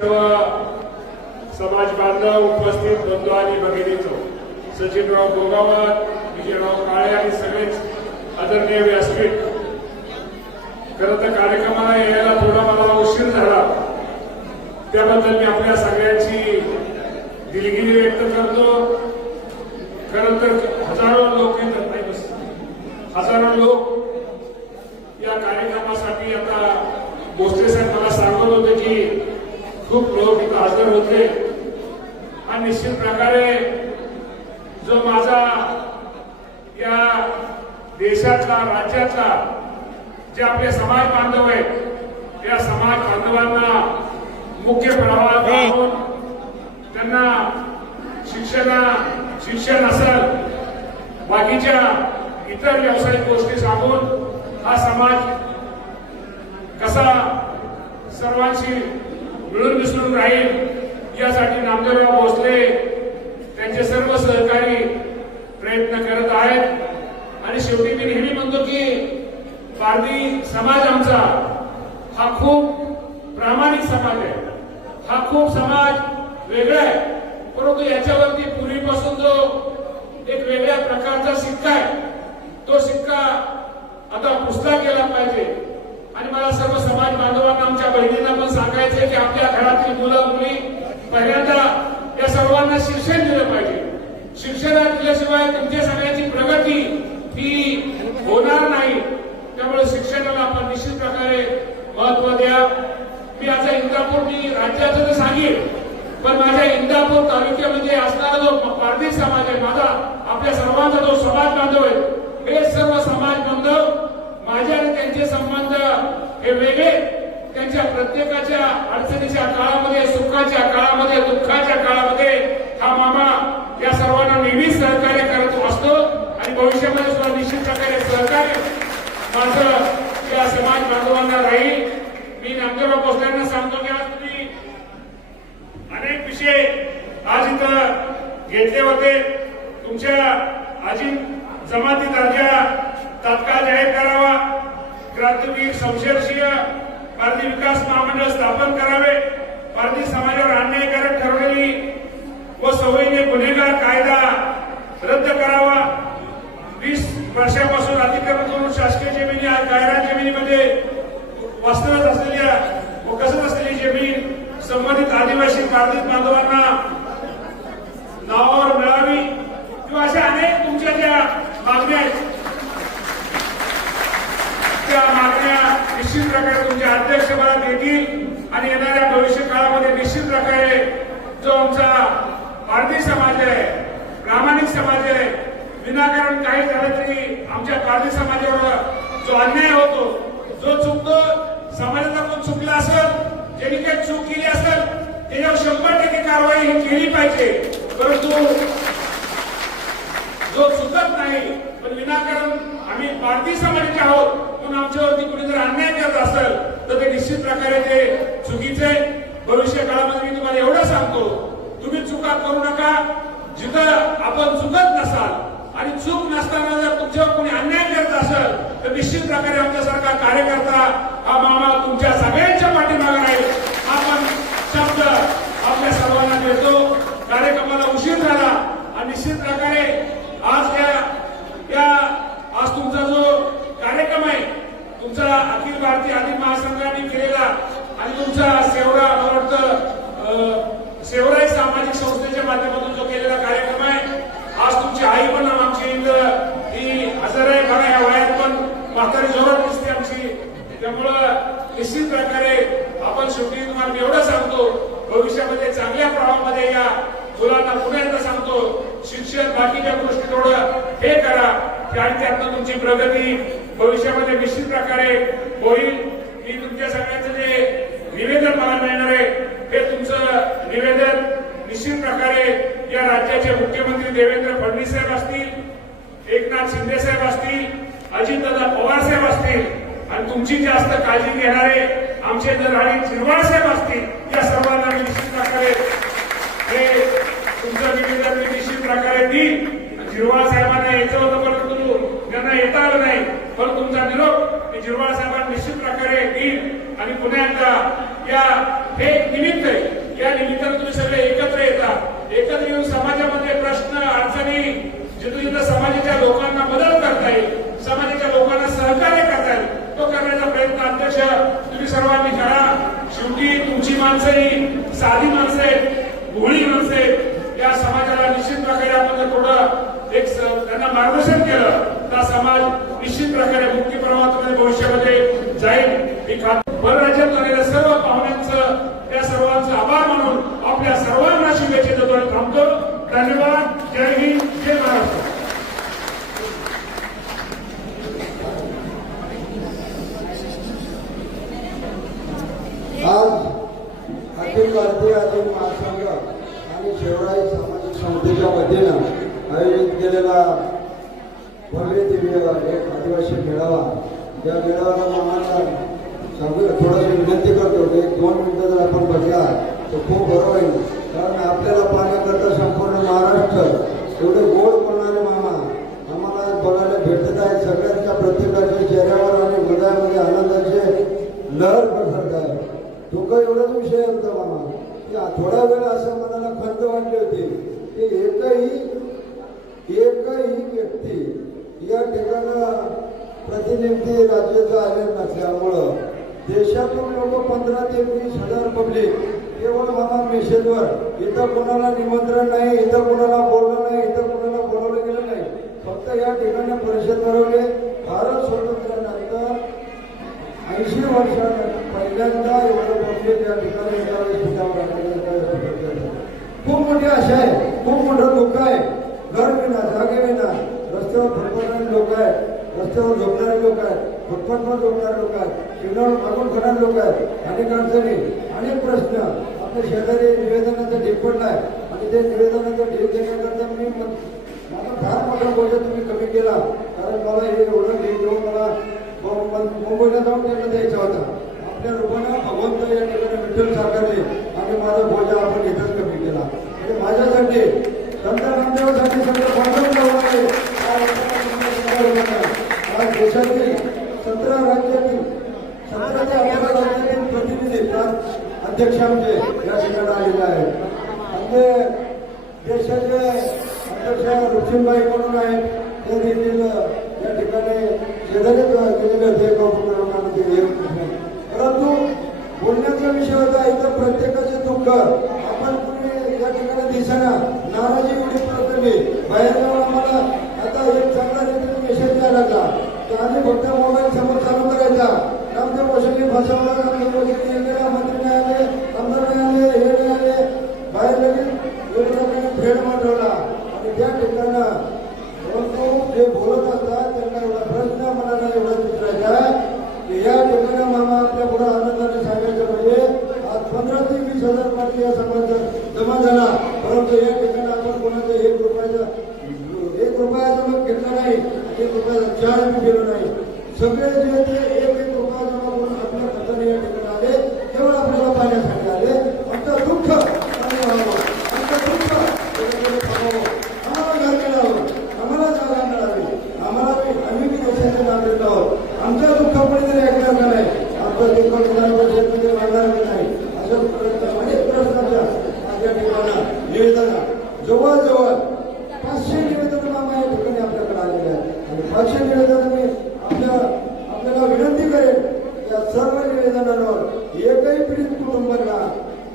सर्व समाज बांधव उपस्थित बंधू आणि भगिनीचो सचिनराव गोगावत विजयराव काळे आणि सगळेच आदरणीय व्यासपीठ खरं तर कार्यक्रमाला यायला थोडा मला उशीर झाला. त्याबद्दल मी आपल्या सगळ्यांची दिलगिरी व्यक्त करतो. खरं तर हजारो लोक येतात नाही बस हजारो लोक या कार्यक्रमासाठी आता भोसले साहेब मला सांगत होते की खूप लोक इथं हजर होते हा निश्चित प्रकारे जो माझा या देशातला राज्यातला जे आपले समाज बांधव आहेत त्या समाज बांधवांना मुख्य प्रवाहात आणून त्यांना शिक्षणा शिक्षण असेल बाकीच्या इतर व्यावसायिक गोष्टी सांगून हा समाज कसा सर्वांशी मिळून मिसळून राहील यासाठी नामदेवराव भोसले त्यांचे सर्व सहकारी प्रयत्न करत आहेत. आणि शेवटी मी नेहमी म्हणतो की पारधी समाज आमचा हा खूप प्रामाणिक समाज आहे. हा खूप समाज वेगळा आहे. परंतु याच्यावरती पूर्वीपासून जो एक वेगळ्या प्रकारचा सिक्का आहे तो सिक्का आता पुसला गेला पाहिजे. आणि मला सर्व समाज बांधवांना आमच्या बहिणींना पण सांगायचे की आपल्या घरातील मुलं मुली पहिल्यांदा या सर्वांना शिक्षण दिलं पाहिजे शिक्षणात दिल्याशिवाय तुमच्या सगळ्याची प्रगती ही होणार नाही त्यामुळे शिक्षणाला आपण निश्चित प्रकारे महत्त्व द्या मी आता इंदापूर मी राज्याचं तर सांगेन पण माझ्या इंदापूर तालुक्यामध्ये असणारा जो पारधी समाज आहे माझा आपल्या सर्वांचा जो समाज बांधव आहे हे सर्व समाज बांधव माझे आणि त्यांचे संबंध हे वेगळे. त्यांच्या प्रत्येकाच्या अडचणीच्या काळामध्ये सुखाच्या काळामध्ये दुःखाच्या काळामध्ये हा मामा या सर्वांना नेहमीच सहकार्य करत असतो आणि भविष्यामध्ये सुद्धा निश्चित प्रकारे सहकार्य. माझं या समाज बांधवांना राहील मी नामदेवराव भोसल्यांना सांगतो की आज तुम्ही अनेक विषय आज इथं घेतले होते. तुमच्या आजी जमाती दर्जा तात्काळ जाहीर करावा. क्रांतीवीर शमशेरसिंह पारधी विकास महामंडळ स्थापन करावे. पारधी समाजावर अन्यायकारक ठरवलेली व सवयीने गुन्हेगार कायदा रद्द करावा. वीस वर्षापासून अतिक्रमण करून शासकीय जमिनी आज जाहिरात जमिनीमध्ये वास्तवत असलेल्या व कसत असलेली जमीन संबंधित आदिवासी बाधित बांधवांना नावावर मिळावी किंवा अशा अनेक तुमच्या ज्या मागण्या आहेत त्या मागण्या निश्चित प्रकारे तुमच्या अध्यक्षपदात येतील आणि येणाऱ्या भविष्य काळामध्ये निश्चित प्रकारे जो आमचा पारधी समाज आहे प्रामाणिक समाज आहे विनाकारण काही झालं तरी आमच्या पारधी समाजावर जो अन्याय होतो जो चुकतो समाजाचा कोण चुकला असेल ज्यांनी काही चूक केली असेल त्याच्यावर शंभर टक्के कारवाई ही केली पाहिजे. परंतु जो चुकत नाही पण विनाकारण आम्ही भारतीय समाजाचे आहोत. म्हणून आमच्यावरती कुणी जर अन्याय करत असेल तर ते निश्चित प्रकारे ते चुकीचे भविष्य काळामध्ये मी तुम्हाला एवढं सांगतो तुम्ही चुका करू नका. जिथं आपण चुकत नसाल आणि चूक नसताना जर तुमच्यावर कोणी अन्याय करत असेल तर निश्चित प्रकारे आमच्यासारखा कार्यकर्ता हा मामा तुमच्या सगळ्यांच्या पाठीमागे राहील. आपण शब्द आपल्या सर्वांना मिळतो कार्यक्रमाला उशीर झाला आणि निश्चित प्रकारे आज या या आज तुमचा जो कार्यक्रम आहे तुमचा अखिल भारतीय आदिम महासंघाने केलेला आणि तुमचा सेवरा मला वाटतं अं, सेवराई सामाजिक संस्थेच्या माध्यमातून जो केलेला कार्यक्रम आहे आज तुमची आई पण आमची इथं ही हजर आहे. बघा या वयात पण म्हातारी जोरात दिसते आमची. त्यामुळं निश्चित प्रकारे आपण शेवटी तुम्हाला एवढं सांगतो भविष्यामध्ये चांगल्या प्रवाहामध्ये या मुलांना पुण्यात शिक्षण बाकीच्या गोष्टी थोडं हे करा. आणि त्यातनं तुमची प्रगती भविष्यामध्ये निश्चित प्रकारे होईल. मी तुमच्या सगळ्यांचं जे निवेदन मला मिळणार आहे हे तुमचं निवेदन निश्चित प्रकारे या राज्याचे मुख्यमंत्री देवेंद्र फडणवीस साहेब असतील एकनाथ शिंदे साहेब असतील अजितदादा पवार साहेब असतील आणि तुमची जास्त काळजी घेणारे आमचे जर आणि चिरवाळ साहेब असतील या सर्वांना मी निश्चित प्रकारे हे तुमचं निवेदन मी निश्चित देईल साहेबांना यायचं होतं परंतु त्यांना येता आलं नाही. पण तुमचा निरोप मी साहेबांना निश्चित प्रकारे देईल आणि पुन्हा एकदा या हे एक निमित्त या निमित्तानं तुम्ही सगळे एकत्र येतात एकत्र येऊन समाजामध्ये प्रश्न अडचणी जिथं जिथं समाजाच्या लोकांना मदत करता येईल समाजाच्या लोकांना सहकार्य करता येईल तो करण्याचा प्रयत्न अध्यक्ष तुम्ही सर्वांनी करा शेवटी तुमची माणसं ही साधी माणसं आहेत भोळी माणसं आहेत या समाजाला निश्चित प्रकारे आपण जर थोडं एक स- त्यांना मार्गदर्शन केलं तर समाज निश्चित प्रकारे मुक्ती प्रवाहामध्ये भविष्यामध्ये जाईल. मी परराज्यात आलेल्या सर्व पाहुण्यांचं त्या सर्वांचं आभार मानून आपल्या सर्वांना शुभेच्छा देतो आणि थांबतो. धन्यवाद. जय हिंद. जय महाराष्ट्र. आज अखिल भारतीय आदिम महासंघ आणि शेवराई सामाजिक संस्थेच्या वतीनं आयोजित केलेला भव्य दिव्य एक आदिवासी मेळावा. या मेळाव्याला आम्हाला सांगू थोडंसं विनंती करतो की एक दोन मिनिटं जर आपण बघला तर खूप बरं होईल. कारण आपल्याला पाहण्याकरता संपूर्ण महाराष्ट्र एवढे गोड बोलणारे मामा आम्हाला बघायला भेटत आहेत. सगळ्यांच्या प्रत्येकाच्या चेहऱ्यावर आणि हृदयामध्ये आनंदाचे लहर पसरत आहे. तो काही एवढाच विषय होता मामा. की थोडा वेळ असं मनाला खंत वाटली होती. की एकही एकही व्यक्ती या ठिकाणं प्रतिनिधी राज्याचं आलेलं नसल्यामुळं देशातून लोक पंधरा ते वीस हजार पब्लिक केवळ मला मेसेजवर इथं कोणाला निमंत्रण नाही इथं कोणाला बोललं नाही इथं कोणाला बोलवलं गेलं नाही. फक्त या ठिकाणी परिषद भरवले भारत स्वातंत्र्यानंतर ऐंशी वर्षा पहिल्यांदा एवढं पब्लिक या ठिकाणी खूप मोठी आशा आहे खूप मोठं दुःख आहे. घर मिळण्याचा लोक आहेत. रस्त्यावर झोपणारे लोक आहेत. फुटपाथवर झोपणारे लोक आहेत. किनावर मागून खाणारे लोक आहेत. अनेक अडचणी अनेक प्रश्न. आपल्या शेजारी निवेदनाचा ढीक आहे. आणि ते निवेदनाचा ढीक देण्याकरता मी म- माझा फार मोठा बोजा तुम्ही कमी केला. कारण मला हे एवढं ढीक देऊन मला मुंबईला जाऊन त्यांना द्यायचा होता. आपल्या लोकांना भगवंत या ठिकाणी विठ्ठल साकारले आणि माझा बोजा आपण इथंच कमी केला. आणि माझ्यासाठी संत नामदेवासाठी संत देशातील सतरा राज्यातील सतरा ते अठरा राज्यातील प्रतिनिधी अध्यक्ष आमचे या ठिकाणी आलेले आहेत. म्हणजे देशाचे अध्यक्ष रुक्सिनबाई म्हणून आहेत. ते देखील या ठिकाणी शेजारीच गेलेले होते गौतम परंतु बोलण्याचा विषय होता इथं प्रत्येकाचे दुःख आपण कुणी या ठिकाणी दिसेना. कोणत्या मोबाईल समोर चालू करायचा. नामदेव वसंती फसवला नामदेव मंत्री नाही आले आमदार आले हे नाही आले बाहेर लगेच विरोधकांनी फेड मांडवला. आणि त्या ठिकाणं परंतु जे बोलत असतात त्यांना एवढा प्रश्न मनाला एवढा विचारायचा की या ठिकाणी मामा आपल्या पुढे आनंदाने सांगायचं म्हणजे आज पंधरा ते वीस हजार पाठी या जमा झाला. परंतु या ठिकाणी आपण कोणाचं एक रुपयाचा एक रुपयाचा मग घेतला नाही. एक रुपयाचा चार मी गेलो नाही. सगळे जे ते एक एक रुपया जमा करून आपल्या खर्चाने या ठिकाणी आले केवळ आपल्याला पाण्यासाठी आले. आमचं दुःख. कमी व्हावं आमचं दुःख. थांबावं. आम्हाला घर मिळावं. आम्हाला जागा मिळावी. आम्हाला आम्ही बी देशाचे नागरिक आहोत आमचं दुःख कोणीतरी ऐकणार का नाही आमचं दुःख कोणाला शेतमध्ये मागणार का नाही अशा प्रश्न अनेक प्रश्नाच्या माझ्या ठिकाणं निवेदन जवळजवळ पाचशे निवेदन मामा या ठिकाणी आपल्याकडे आलेले आहेत आणि पाचशे निवेदन मी आपल्या आपल्याला विनंती करेन या सर्व निवेदनांवर एकही पीडित कुटुंबांना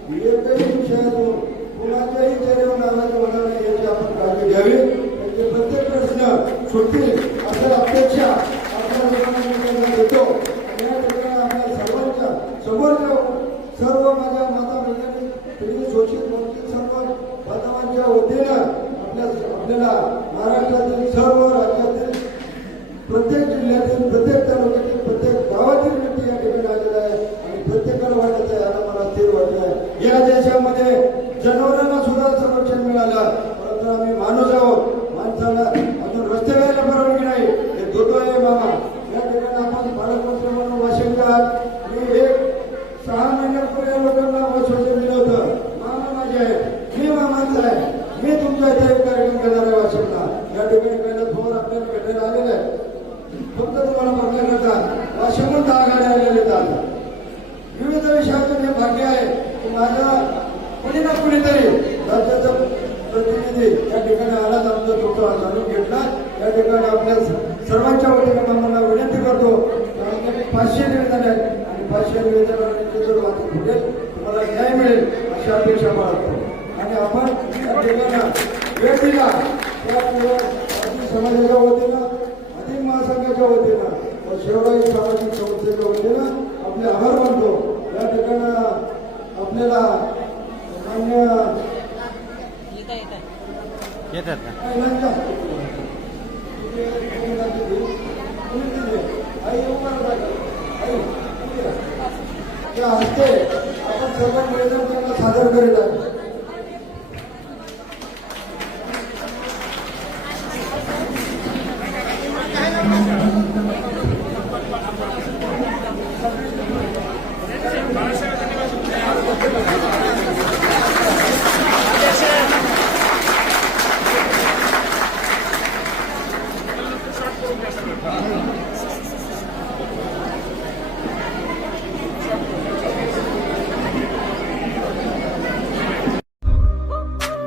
एकही विषयातून कुणाच्याही चेहऱ्यावर नाराजी होणार नाही याची आपण काळजी घ्यावी त्यांचे प्रत्येक प्रश्न सुटतील असं अपेक्षा आपल्या लोकांना देतो. आणि या ठिकाणी आपल्या सर्वांच्या समोर जाऊन सर्व माझ्या माता भगिनी पिढी शोषित वंचित सर्व बांधवांच्या वतीनं आपल्या आपल्याला महाराष्ट्रातील सर्व राज्यातील प्रत्येक जिल्ह्यातील प्रत्येक तालुक्यातील प्रत्येक गावातील व्यक्ती या ठिकाणी आलेला आहे आणि प्रत्येकाला वाटत आहे आता मला स्थिर वाटत आहे या देशामध्ये जनावरांना सुद्धा संरक्षण मिळालं परंतु आम्ही माणूस आहोत माणसाला अजून रस्ते घ्यायला परवानगी नाही हे दुर्दैव आहे मामा या ठिकाणी आपण पालकमंत्री म्हणून वाशिमला मी एक सहा सगळ्या लोकांना वसवलं दिलं होतं. मामा माझे आहेत. मी मामांचा आहे. मी तुमच्या इथे एक कार्यक्रम करणार आहे वाशिमला. या ठिकाणी पहिला फोन आपल्याला भेटायला आलेला आहे. फक्त तुम्हाला बघण्याकरता वाशिमहून दहा गाड्या आलेल्या आहेत विविध विषयातून हे भाग्य आहे की माझ्या कुणी ना कुणीतरी राज्याचा प्रतिनिधी या ठिकाणी आलाच आमचा तुमचा जाणून घेतला. या ठिकाणी आपल्या सर्वांच्या वतीने मला विनंती करतो. पाचशे निवेदन आहेत. पाचशे निवेदनाची जर वाचून फुटेल तुम्हाला न्याय मिळेल अशी अपेक्षा बाळगतो आणि आपण ठिकाणी वेळ दिला त्यामुळे आदिम समाजाच्या वतीनं आदिम महासंघाच्या वतीनं व शिवराई सामाजिक संस्थेच्या वतीनं आपले आभार मानतो. या ठिकाणी आपल्याला मान्य येतात का? महिलांच्या त्या हस्ते आपण सर्व निवेदन त्यांना सादर करीत आहे